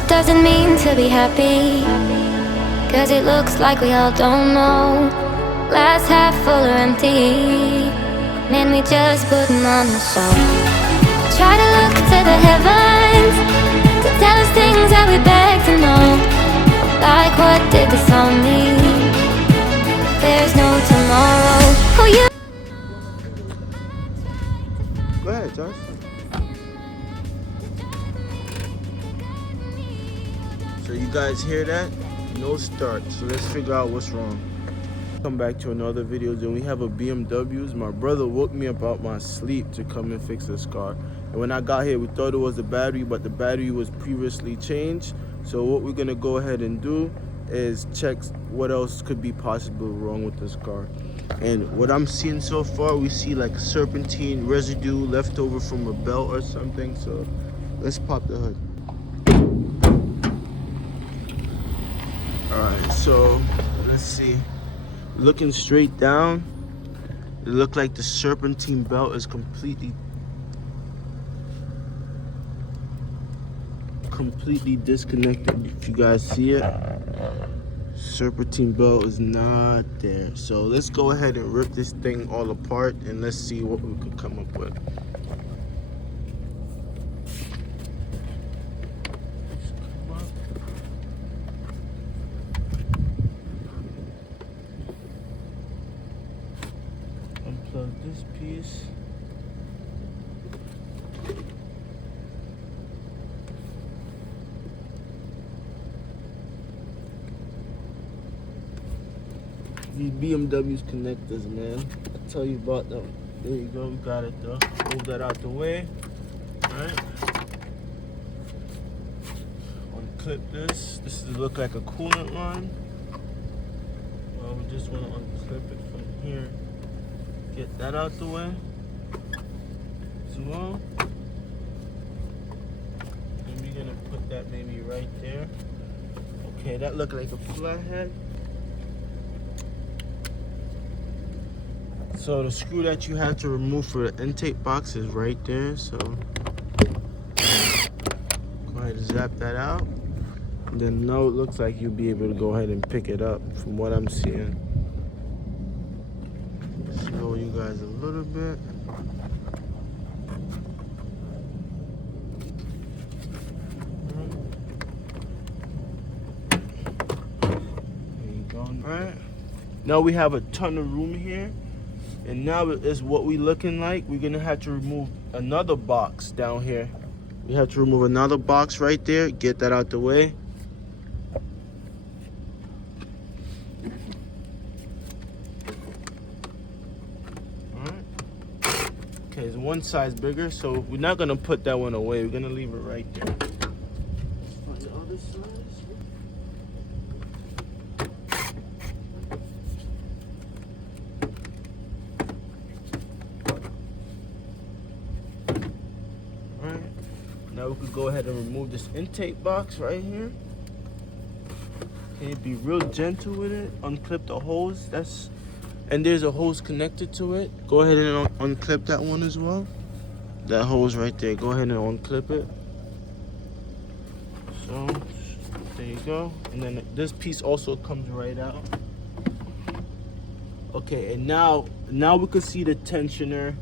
What does it mean to be happy? Cause it looks like we all don't know. Glass half full or empty. Man, we just putting on the show. Try to look to the heavens to tell us things that we beg to know. Like what did the song mean? There's no tomorrow. Oh, you. Go ahead, Josh. So you guys hear that? No start. So let's figure out what's wrong. Come back to another video. Then we have a BMW. My brother woke me up out my sleep to come and fix this car. And when I got here, we thought it was the battery, but the battery was previously changed. So what we're gonna go ahead and do is check what else could be possibly wrong with this car. And what I'm seeing so far, we see like serpentine residue left over from a belt or something. So let's pop the hood. Alright, so let's see. Looking straight down, it looked like the serpentine belt is completely disconnected. If you guys see it, serpentine belt is not there. So let's go ahead and rip this thing all apart and let's see what we could come up with. Unplug this piece. These BMWs connectors, man. I'll tell you about them. There you go, we got it though. Move that out the way. Alright. Unclip this. This does look like a coolant line. Well, we just want to unclip it from here. Get that out the way as well. And we're gonna put that maybe right there. Okay, that looked like a flathead. So the screw that you have to remove for the intake box is right there. So go ahead and zap that out. And then now it looks like you'll be able to go ahead and pick it up from what I'm seeing. Show you guys a little bit. There you go. Alright. Now we have a ton of room here. And now is what we're looking like. We're gonna have to remove another box down here. We have to remove another box right there. Get that out the way. Okay, it's one size bigger, so we're not gonna put that one away. We're gonna leave it right there. On the other side. Alright. Now we could go ahead and remove this intake box right here. Okay, be real gentle with it. Unclip the hose. And there's a hose connected to it. Go ahead and unclip that one as well. That hose right there. Go ahead and unclip it. So there you go. And then this piece also comes right out. Okay, and now we can see the tensioner.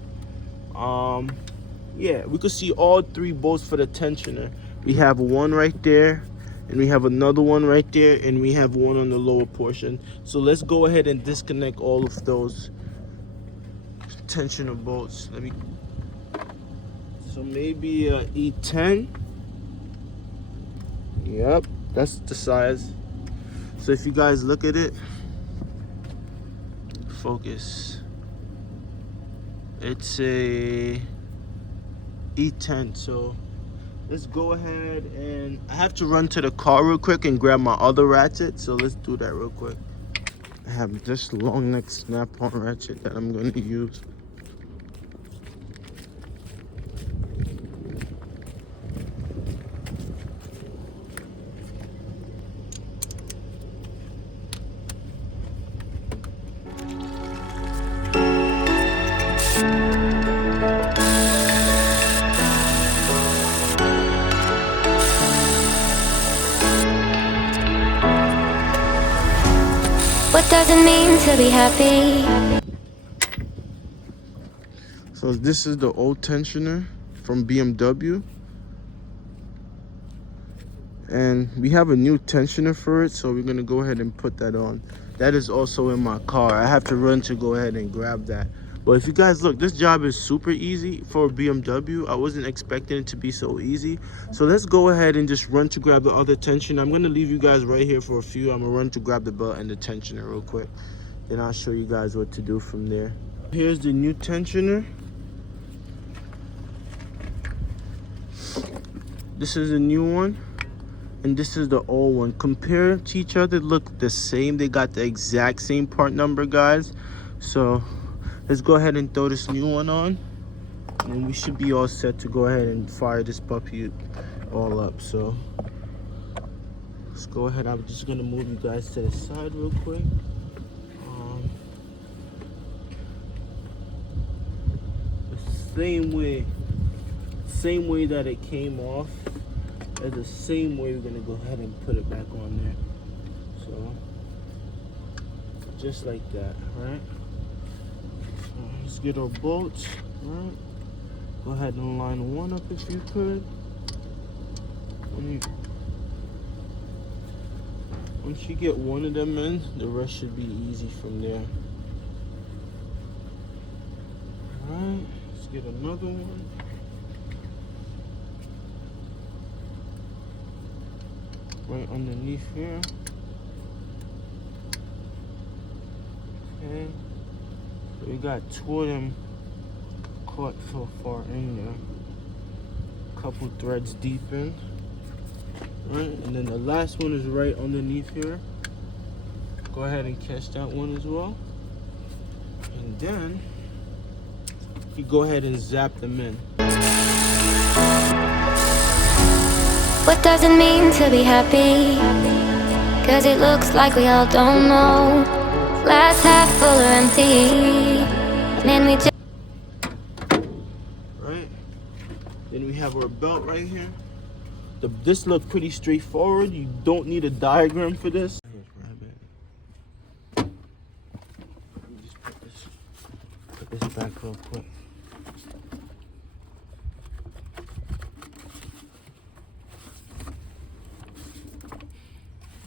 Yeah, we could see all three bolts for the tensioner. We have one right there, and we have another one right there, and we have one on the lower portion. So let's go ahead and disconnect all of those tensioner bolts. So maybe a E10. Yep, that's the size. So if you guys look at it, focus. It's a E10. So let's go ahead, and I have to run to the car real quick and grab my other ratchet. So let's do that real quick. I have this long neck snap-on ratchet that I'm going to use. What does it mean to be happy? So this is the old tensioner from BMW. And we have a new tensioner for it, so we're gonna go ahead and put that on. That is also in my car. I have to run to go ahead and grab that. But if you guys look, this job is super easy for a BMW. I wasn't expecting it to be so easy. So let's go ahead and just run to grab the other tensioner. I'm gonna leave you guys right here for a few. I'm gonna run to grab the belt and the tensioner real quick. Then I'll show you guys what to do from there. Here's the new tensioner. This is a new one. And this is the old one. Compared to each other, look the same. They got the exact same part number, guys. So let's go ahead and throw this new one on, and we should be all set to go ahead and fire this puppy all up. So let's go ahead. I'm just gonna move you guys to the side real quick. The same way that it came off. That's the same way we're gonna go ahead and put it back on there. So just like that, right? Let's get our bolts, right? Go ahead and line one up if you could. Once you get one of them in, the rest should be easy from there. Alright, let's get another one. Right underneath here. Okay. So we got two of them caught so far in there. Couple threads deep in. Right, and then the last one is right underneath here. Go ahead and catch that one as well. And then you go ahead and zap them in. What does it mean to be happy? Cause it looks like we all don't know. Glass half full or empty. Man, we just Right? Then we have our belt right here. This look pretty straightforward. You don't need a diagram for this. Let me just put this back real quick.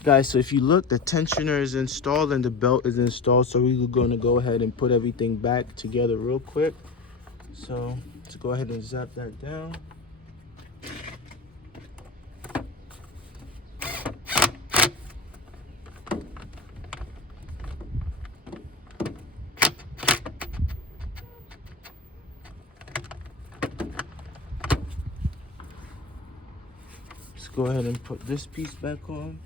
Guys, so if you look, the tensioner is installed and the belt is installed, so we're gonna go ahead and put everything back together real quick. So let's go ahead and zap that down. Let's go ahead and put this piece back on.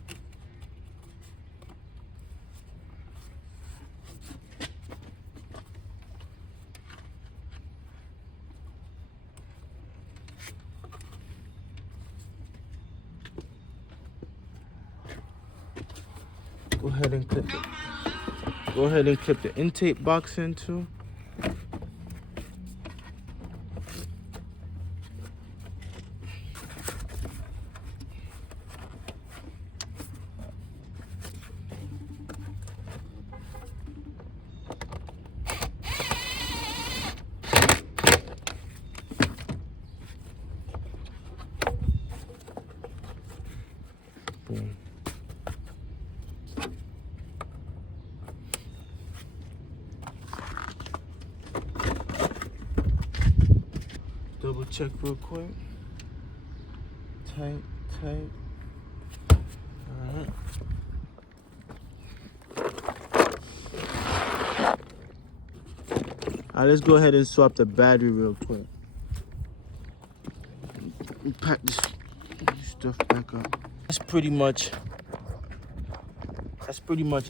Go ahead and clip the intake box in too. Boom. Double check real quick. Tight. Alright. Alright, let's go ahead and swap the battery real quick. Pack this stuff back up. That's pretty much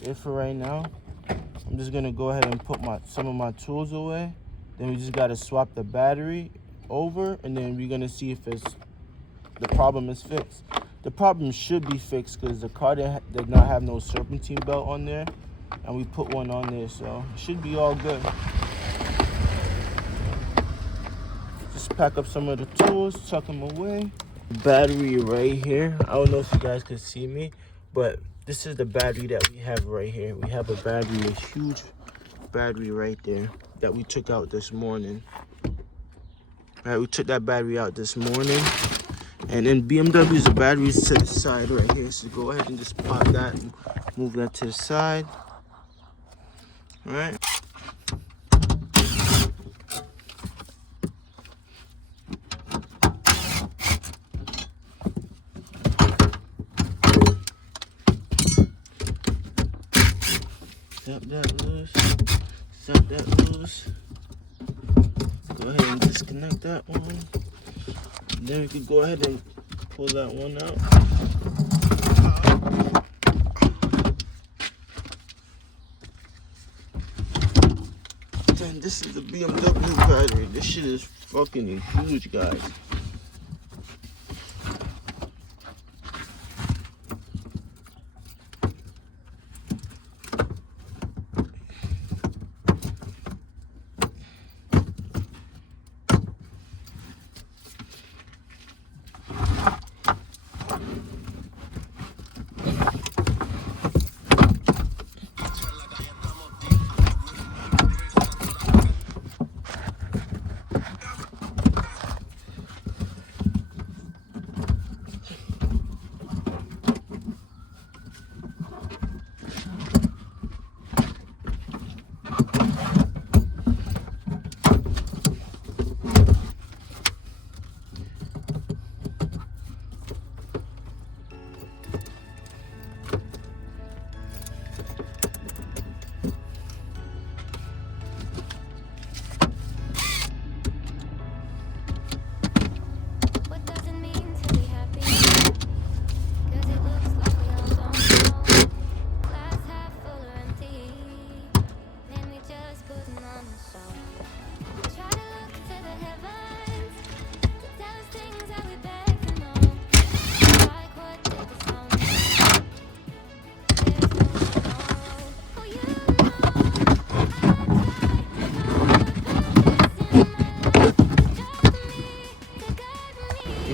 it for right now. I'm just gonna go ahead and put some of my tools away. Then we just gotta swap the battery over, and then we're gonna see if the problem is fixed. The problem should be fixed because the car did not have no serpentine belt on there, and we put one on there, so it should be all good. Just pack up some of the tools, tuck them away. Battery right here. I don't know if you guys can see me, but This is the battery that we have right here. We have a battery, a huge battery right there that we took out this morning. All right, we took that battery out this morning. And then BMW's the batteries to the side right here. So go ahead and just pop that and move that to the side. All right. Stop that loose. Stop that loose. Go ahead and disconnect that one. Then we could go ahead and pull that one out. Then this is the BMW battery. This shit is fucking huge, guys.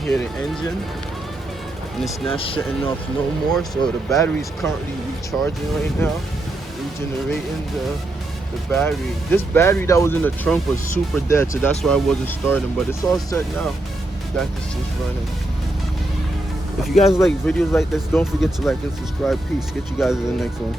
Hear the engine, and it's not shutting off no more. So the battery is currently recharging right now, regenerating the battery. This battery that was in the trunk was super dead, so that's why I wasn't starting, but it's all set now. Back is just running. If you guys like videos like this, don't forget to like and subscribe. Peace. Get you guys in the next one.